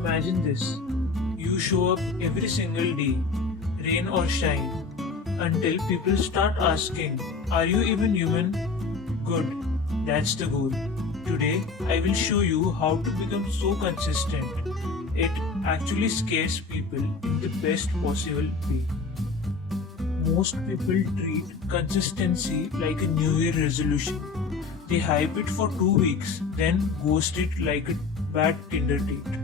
Imagine this. You show up every single day, rain or shine, until people start asking, are you even human? Good, that's the goal. Today, I will show you how to become so consistent. It actually scares people in the best possible way. Most people treat consistency like a New Year resolution. They hype it for 2 weeks, then ghost it like a bad Tinder date.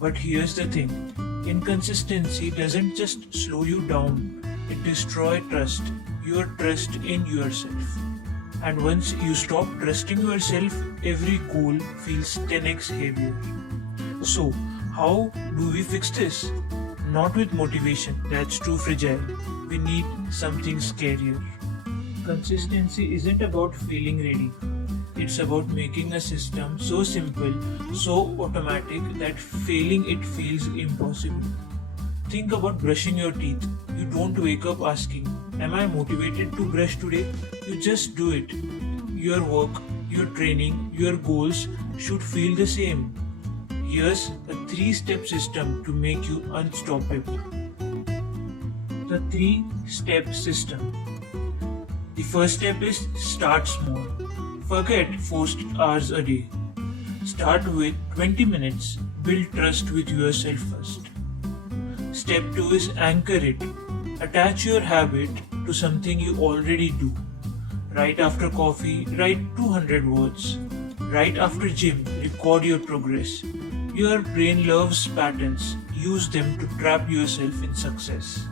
But here's the thing, inconsistency doesn't just slow you down, it destroys trust, your trust in yourself. And once you stop trusting yourself, every goal feels 10x heavier. So, how do we fix this? Not with motivation, that's too fragile. We need something scarier. Consistency isn't about feeling ready. It's about making a system so simple, so automatic that failing it feels impossible. Think about brushing your teeth. You don't wake up asking, am I motivated to brush today? You just do it. Your work, your training, your goals should feel the same. Here's a 3-step system to make you unstoppable. The 3-step system. The first step is start small. Forget forced hours a day. Start with 20 minutes. Build trust with yourself first. Step 2 is anchor it. Attach your habit to something you already do. Right after coffee, write 200 words. Right after gym, record your progress. Your brain loves patterns. Use them to trap yourself in success.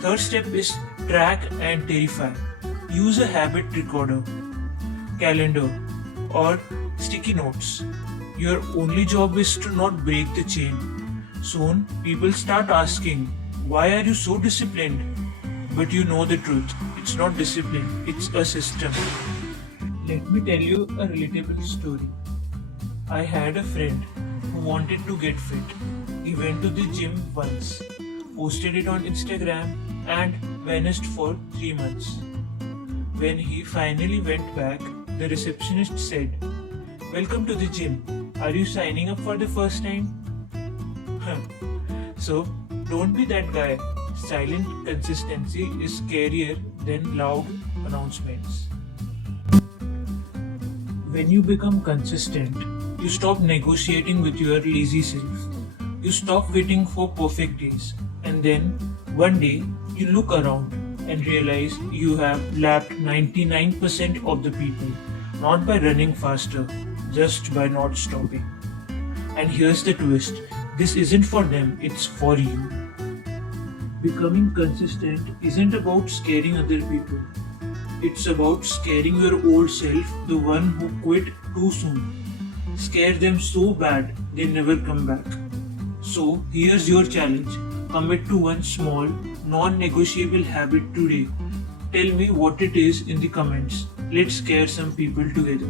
Third step is track and terrify. Use a habit recorder, calendar, or sticky notes. Your only job is to not break the chain. Soon, people start asking, why are you so disciplined? But you know the truth. It's not discipline, it's a system. Let me tell you a relatable story. I had a friend who wanted to get fit. He went to the gym once, posted it on Instagram, and vanished for 3 months. When he finally went back, the receptionist said, welcome to the gym. Are you signing up for the first time? So, don't be that guy. Silent consistency is scarier than loud announcements. When you become consistent, you stop negotiating with your lazy self. You stop waiting for perfect days. And then, one day, you look around and realize you have lapped 99% of the people, not by running faster, just by not stopping. And here's the twist, this isn't for them, it's for you. Becoming consistent isn't about scaring other people. It's about scaring your old self, the one who quit too soon. Scare them so bad they never come back. So here's your challenge. Commit to one small, non-negotiable habit today. Tell me what it is in the comments. Let's scare some people together.